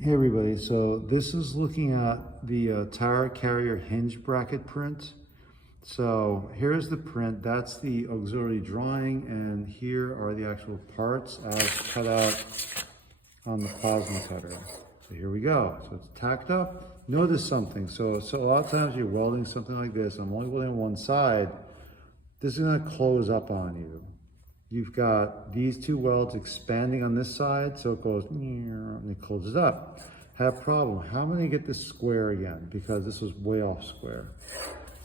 Hey everybody, so this is looking at the tire carrier hinge bracket print. So here's the print, that's the auxiliary drawing, and here are the actual parts as cut out on the plasma cutter. So here we go, so it's tacked up. Notice something, so a lot of times you're welding something like this, I'm only welding on one side, this is gonna close up on you. You've got these two welds expanding on this side, so it goes and it closes up. Have a problem. How am I gonna get this square again? Because this was way off square.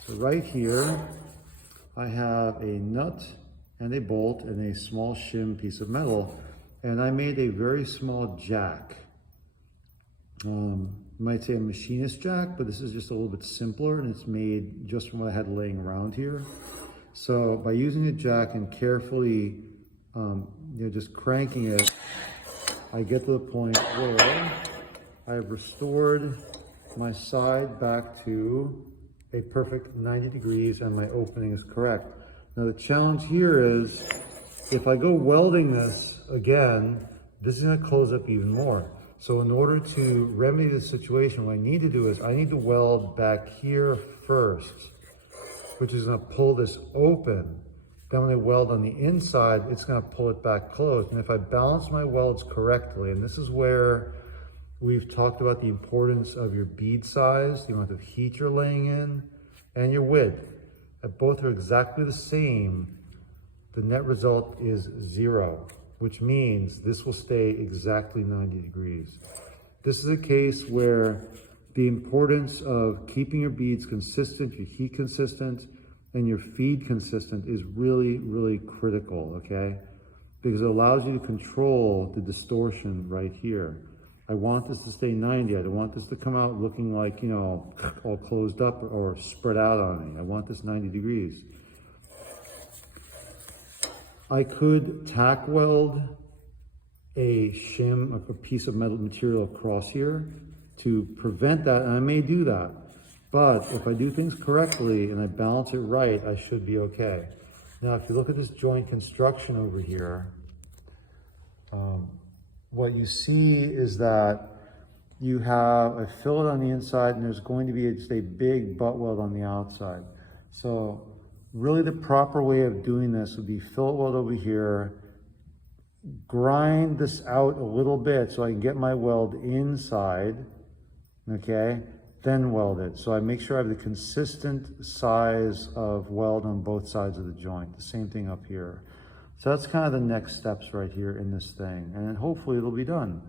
So right here, I have a nut and a bolt and a small shim piece of metal, and I made a very small jack. You might say a machinist jack, but this is just a little bit simpler, and it's made just from what I had laying around here. So by using a jack and carefully, just cranking it, I get to the point where I've restored my side back to a perfect 90 degrees and my opening is correct. Now the challenge here is, if I go welding this again, this is gonna close up even more. So in order to remedy the situation, what I need to do is I need to weld back here first, which is gonna pull this open. Then when I weld on the inside, it's gonna pull it back closed. And if I balance my welds correctly, and this is where we've talked about the importance of your bead size, the amount of heat you're laying in, and your width. If both are exactly the same, the net result is 0, which means this will stay exactly 90 degrees. This is a case where the importance of keeping your beads consistent, your heat consistent, and your feed consistent is really, really critical, okay? Because it allows you to control the distortion right here. I want this to stay 90. I don't want this to come out looking like, all closed up or spread out on me. I want this 90 degrees. I could tack weld a shim, a piece of metal material across here to prevent that, and I may do that. But if I do things correctly and I balance it right, I should be okay. Now, if you look at this joint construction over here, what you see is that you have a fillet on the inside and there's going to be just a big butt weld on the outside. So really the proper way of doing this would be fillet weld over here, grind this out a little bit so I can get my weld inside, okay, then weld it. So I make sure I have the consistent size of weld on both sides of the joint. The same thing up here. So that's kind of the next steps right here in this thing. And then hopefully it'll be done.